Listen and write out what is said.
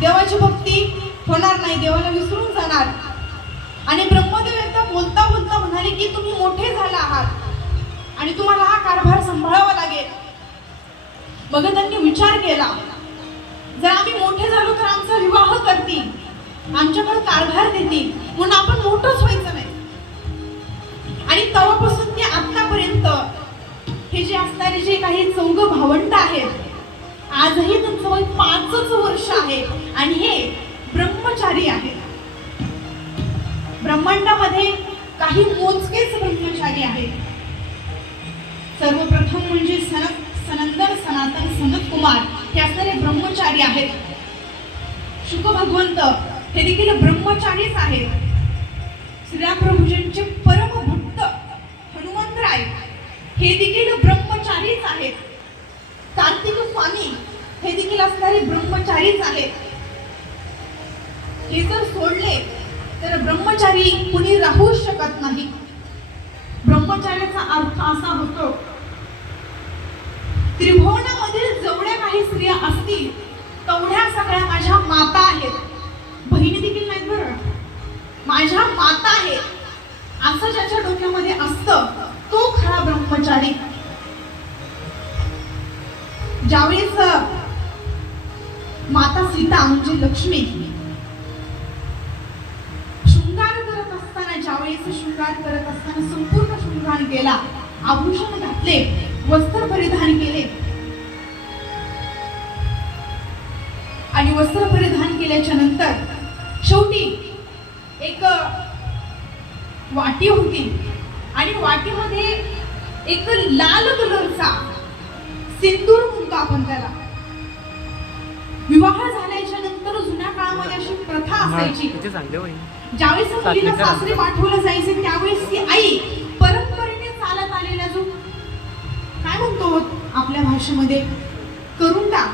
देवाची भक्ती होणार नाही, देवाला विसरून जाणार. आणि ब्रह्मदेव एकदा बोलता बोलता म्हणाले की तुम्ही मोठे झाला आहात आणि तुम्हाला हा कारभार सांभाळावा लागेल. मग त्यांनी विचार केला, जर आम्ही मोठे झालो तर आमचा विवाह करतील, आमच्याकडे कारभार देतील, म्हणून आपण मोठंच व्हायचं नाही. आणि तेव्हापासून ते आतापर्यंत हे जे असणारे जे काही चौघ भावंड आहेत, आजही त्यांचं वय 5च वर्ष आहे आणि हे ब्रह्मचारी आहेत. ब्रह्मांडामध्ये काही मोजकेच ब्रह्मचारी आहेत. सर्वप्रथम म्हणजे सनंदन सनातन सनत कुमार हे असणारे ब्रह्मचारी आहेत. शुक भगवंत हे देखील ब्रह्मचारीच आहेत. श्रीरामप्रभूजींचे परम भक्त हनुमंतराय हे देखील ब्रह्मचारीच आहेत. कार्तिक स्वामी हे देखील असणारे ब्रह्मचारीच आहेत. हे जर सोडले तर ब्रह्मचारी कुणी राहू शकत नाही. ब्रह्मचार्याचा अर्थ असा होतो, त्रिभुवनामधील जेवढ्या काही स्त्रिया असतील तेवढ्या सगळ्या माझ्या माता आहेत. बहिणी देखील नाहीत बरं, माझ्या माता आहेत असं ज्याच्या डोक्यामध्ये असतं तो खरा ब्रह्मचारी. ज्यावेळेस माता सीता म्हणजे लक्ष्मी शृंगार करत असताना, ज्यावेळेस शृंगार करत असताना संपूर्ण शृंगार केला, आभूषण घातले, वस्त्र परिधान केले आणि वस्त्र परिधान केल्याच्या नंतर शेवटी एक वाटी होती आणि वाटीमध्ये एक लाल कलरचा सिंदूर म्हणतो आपण त्याला. विवाह झाल्याच्या नंतर जुन्या काळामध्ये अशी प्रथा असायची, ज्यावेळेस मुलीला सासरी पाठवलं जायचे त्यावेळेस ती आई परंपरेने चालत आलेला जो काय म्हणतो आपल्या भाषेमध्ये करंडा